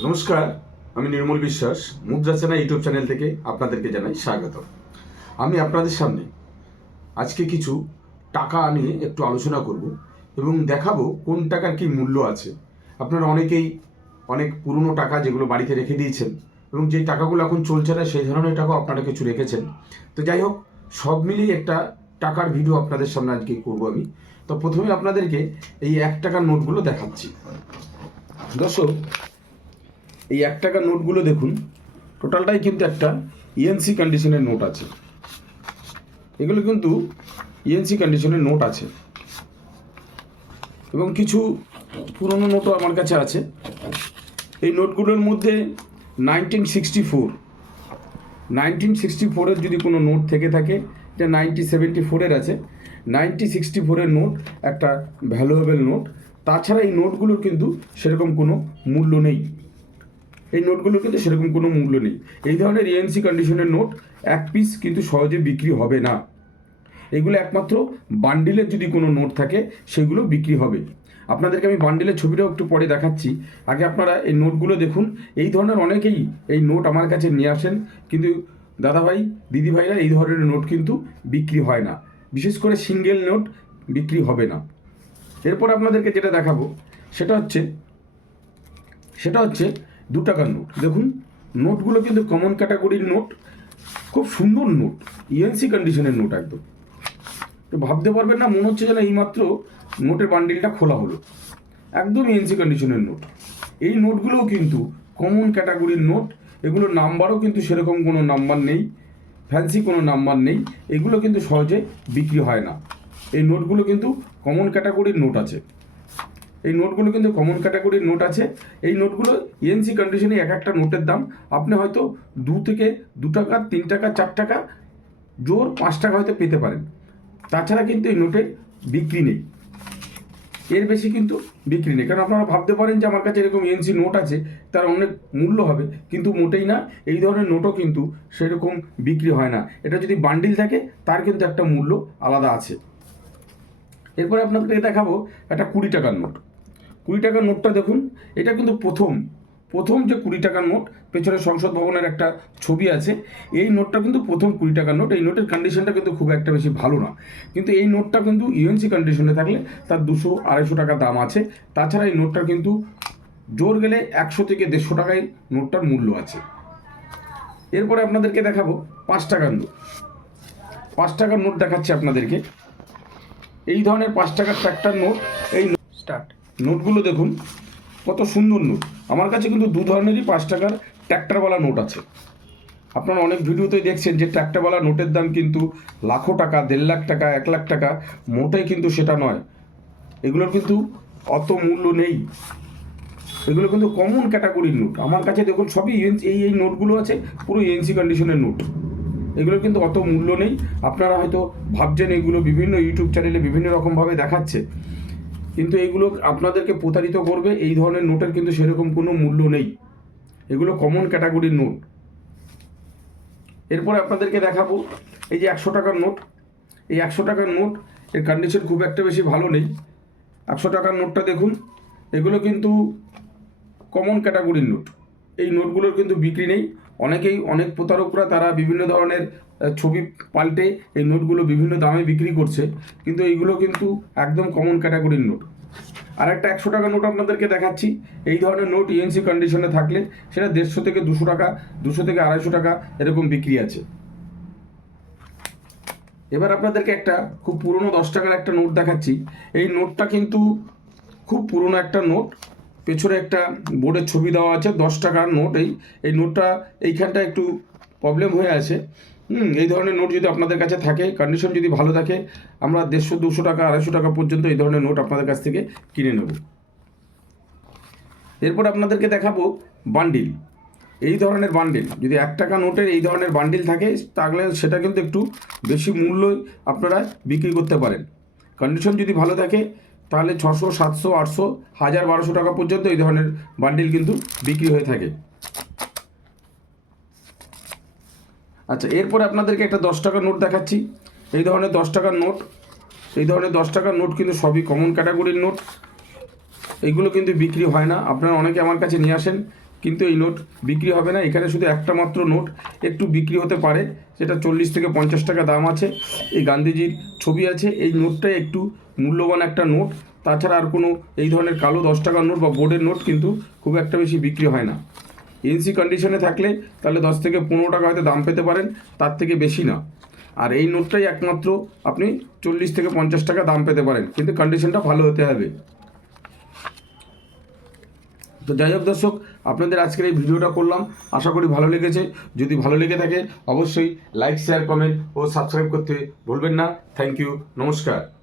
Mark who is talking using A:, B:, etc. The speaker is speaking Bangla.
A: নমস্কার, আমি নির্মল বিশ্বাস। মুদ্রা চেনা ইউটিউব চ্যানেল থেকে আপনাদেরকে জানাই স্বাগত আমি আপনাদের সামনে আজকে কিছু টাকা নিয়ে একটু আলোচনা করব এবং দেখাবো কোন টাকার কি মূল্য আছে। আপনারা অনেকেই অনেক পুরনো টাকা যেগুলো বাড়িতে রেখে দিয়েছেন এবং যে টাকাগুলো এখন চলছে না, সেই ধরনের টাকাও আপনারা কিছু রেখেছেন। তো যাই হোক, সব মিলিয়ে একটা টাকার ভিডিও আপনাদের সামনে আজকে করব আমি। তো প্রথমে আপনাদেরকে এই এক টাকার নোটগুলো দেখাচ্ছি। দর্শক এই এক টাকার নোটগুলো দেখুন। টোটালটাই কিন্তু একটা ইএনসি কন্ডিশনের নোট আছে। এগুলো কিন্তু ইএনসি কন্ডিশনের নোট আছে। এবং কিছু পুরনো নোটও আমার কাছে আছে। এই নোটগুলোর মধ্যে nineteen sixty four nineteen sixty ফোরের যদি কোনো নোট থেকে থাকে, এটা নাইনটি সেভেন্টি ফোরের আছে। নাইনটি সিক্সটি ফোরের নোট একটা ভ্যালুয়েবল নোট। তাছাড়া এই নোটগুলোর কিন্তু সেরকম কোনো মূল্য নেই। এই নোটগুলোর কিন্তু সেরকম কোনো মূল্য নেই। এই ধরনের ইএনসি কন্ডিশনের নোট এক পিস কিন্তু সহজে বিক্রি হবে না। এগুলো একমাত্র বান্ডিলের যদি কোনো নোট থাকে, সেগুলো বিক্রি হবে। আপনাদেরকে আমি বান্ডিলের ছবিটাও একটু পরে দেখাচ্ছি। আগে আপনারা এই নোটগুলো দেখুন। এই ধরনের অনেকেই এই নোট আমার কাছে নিয়ে আসেন। কিন্তু দাদাভাই, দিদিভাইরা এই ধরনের নোট কিন্তু বিক্রি হয় না। বিশেষ করে সিঙ্গেল নোট বিক্রি হবে না। এরপর আপনাদেরকে যেটা দেখাবো, সেটা হচ্ছে সেটা হচ্ছে দু টাকার নোট। দেখুন, নোটগুলো কিন্তু কমন ক্যাটাগরির নোট, খুব সুন্দর নোট ইএনসি কন্ডিশনের নোট একদম। তো ভাবতে পারবেন না, মনে হচ্ছে যেন এইমাত্র নোটের বান্ডিলটা খোলা হলো। একদম ইএনসি কন্ডিশনের নোট। এই নোটগুলোও কিন্তু কমন ক্যাটাগরির নোট, এগুলোর নাম্বারও কিন্তু সেরকম কোনো নাম্বার নেই ফ্যান্সি কোনো নাম্বার নেই, এগুলো কিন্তু সহজে বিক্রি হয় না। এই নোটগুলো কিন্তু কমন ক্যাটাগরির নোট আছে। এই নোটগুলো কিন্তু কমন ক্যাটাগরির নোট আছে। এই নোটগুলো ইএনসি কন্ডিশনে এক একটা নোটের দাম। আপনি হয়তো দু থেকে দু টাকা, তিন টাকা, চার টাকা, জোর পাঁচ টাকা হয়তো পেতে পারেন। তাছাড়া কিন্তু এই নোটের বিক্রি নেই। এর বেশি কিন্তু বিক্রি নেই। কারণ আপনারা ভাবতে পারেন যে আমার কাছে এরকম ইএনসি নোট আছে, তার অনেক মূল্য হবে। কিন্তু মোটেই না, এই ধরনের নোটও কিন্তু সেরকম বিক্রি হয় না। এটা যদি বান্ডিল থাকে, তার কিন্তু একটা মূল্য আলাদা আছে। এরপরে আপনাদেরকে দেখাবো একটা কুড়ি টাকার নোট। কুড়ি টাকার নোটটা দেখুন, এটা কিন্তু প্রথম প্রথম যে কুড়ি টাকার নোট, পেছনে সংসদ ভবনের একটা ছবি আছে, এই নোটটা কিন্তু প্রথম কুড়ি টাকার নোট, এই নোটের কন্ডিশনটা কিন্তু খুব একটা বেশি ভালো না। কিন্তু এই নোটটা কিন্তু ইউএনসি কন্ডিশনে থাকলে তার দুশো আড়াইশো টাকা দাম আছে, তাছাড়া এই নোটটা কিন্তু জোর গেলে একশো থেকে দেড়শো টাকায় নোটটার মূল্য আছে। এরপরে আপনাদেরকে দেখাবো পাঁচ টাকার নোট। পাঁচ টাকার নোট দেখাচ্ছি আপনাদেরকে। এই ধরনের পাঁচ টাকার ট্র্যাক্টার নোট এই
B: স্টার্ট
A: নোটগুলো দেখুন, কত সুন্দর নোট। আমার কাছে কিন্তু দু ধরনেরই পাঁচ টাকার ট্র্যাক্টরওয়ালা নোট আছে। আপনারা অনেক ভিডিওতেই দেখছেন যে ট্র্যাক্টরওয়ালা নোটের দাম কিন্তু লাখো টাকা, দেড় লাখ টাকা, এক লাখ টাকা, মোটেই কিন্তু সেটা নয়। এগুলোর কিন্তু অত মূল্য নেই। এগুলো কিন্তু কমন ক্যাটাগরির নোট। আমার কাছে দেখুন সবই এই এই নোটগুলো আছে, পুরো এনসি কন্ডিশনের নোট। এগুলো কিন্তু অত মূল্য নেই। আপনারা হয়তো ভাবছেন এগুলো বিভিন্ন ইউটিউব চ্যানেলে বিভিন্ন রকমভাবে দেখাচ্ছে। কিন্তু এগুলো আপনাদেরকে প্রতারিত করবে, এই ধরনের নোটের কিন্তু সেরকম কোনো মূল্য নেই। এগুলো কমন ক্যাটাগরির নোট এরপরে আপনাদেরকে দেখাবো, এই যে একশো টাকার নোট। এই একশো টাকার নোট, এর কন্ডিশন খুব একটা বেশি ভালো নেই। একশো টাকার নোটটা দেখুন, এগুলো কিন্তু কমন ক্যাটাগরির নোট এই নোটগুলোর কিন্তু বিক্রি নেই। অনেকেই, অনেক প্রতারকরা তারা বিভিন্ন ধরনের ছবি পাল্টে এই নোটগুলো বিভিন্ন দামে বিক্রি করছে। কিন্তু এইগুলো কিন্তু একদম কমন ক্যাটাগরির নোট। আর একটা একশো টাকা নোট আপনাদেরকে দেখাচ্ছি। এই ধরনের নোট ইএনসি কন্ডিশনে থাকলে সেটা দেড়শো থেকে দুশো টাকা, দুশো থেকে আড়াইশো টাকা এরকম বিক্রি আছে। এবার আপনাদেরকে একটা খুব পুরনো দশ টাকার একটা নোট দেখাচ্ছি। এই নোটটা কিন্তু খুব পুরনো একটা নোট। পেছনে একটা বোর্ডের ছবি দেওয়া আছে, দশ টাকার নোট। এই এই নোটটা এইখানটা একটু প্রবলেম হয়ে আছে। হুম, এই ধরনের নোট যদি আপনাদের কাছে থাকে কন্ডিশন যদি ভালো থাকে, আমরা দেড়শো, দুশো টাকা, আড়াইশো টাকা পর্যন্ত এই ধরনের নোট আপনাদের কাছ থেকে কিনে নেব। এরপর আপনাদেরকে দেখাবো বান্ডিল এই ধরনের বান্ডিল যদি এক টাকা নোটের এই ধরনের বান্ডিল থাকে, তাহলে সেটা কিন্তু একটু বেশি মূল্যই আপনারা বিক্রি করতে পারেন। কন্ডিশন যদি ভালো থাকে তাহলে ছশো, সাতশো, আটশো, হাজার, বারোশো টাকা পর্যন্ত এই ধরনের বান্ডিল কিন্তু বিক্রি হয়ে থাকে। আচ্ছা এরপরে আপনাদেরকে একটা দশ টাকার নোট দেখাচ্ছি। এই ধরনের দশ টাকার নোট এই ধরনের দশ টাকার নোট কিন্তু সবই কমন ক্যাটাগরির নোট এইগুলো কিন্তু বিক্রি হয় না। আপনারা অনেকে আমার কাছে নিয়ে আসেন। কিন্তু এই নোট বিক্রি হবে না। এখানে শুধু একটা মাত্র নোট একটু বিক্রি হতে পারে। যেটা চল্লিশ থেকে পঞ্চাশ টাকা দাম আছে। এই গান্ধীজির ছবি আছে। এই নোটটাই একটু মূল্যবান একটা নোট। তাছাড়া আর কোনো এই ধরনের কালো দশ টাকার নোট বা বোর্ডের নোট কিন্তু খুব একটা বেশি বিক্রি হয় না। এনসি কন্ডিশনে থাকলে তাহলে দশ থেকে পনেরো টাকা হয়তো দাম পেতে পারেন। তার থেকে বেশি না। আর এই নোটটাই একমাত্র আপনি চল্লিশ থেকে পঞ্চাশ টাকা দাম পেতে পারেন। কিন্তু কন্ডিশনটা ভালো হতে হবে। তো যাই হোক দর্শক, আপনাদের আজকের এই ভিডিওটা করলাম। আশা করি ভালো লেগেছে। যদি ভালো লেগে থাকে, অবশ্যই লাইক শেয়ার কমেন্ট ও সাবস্ক্রাইব করতে ভুলবেন না। থ্যাংক ইউ নমস্কার।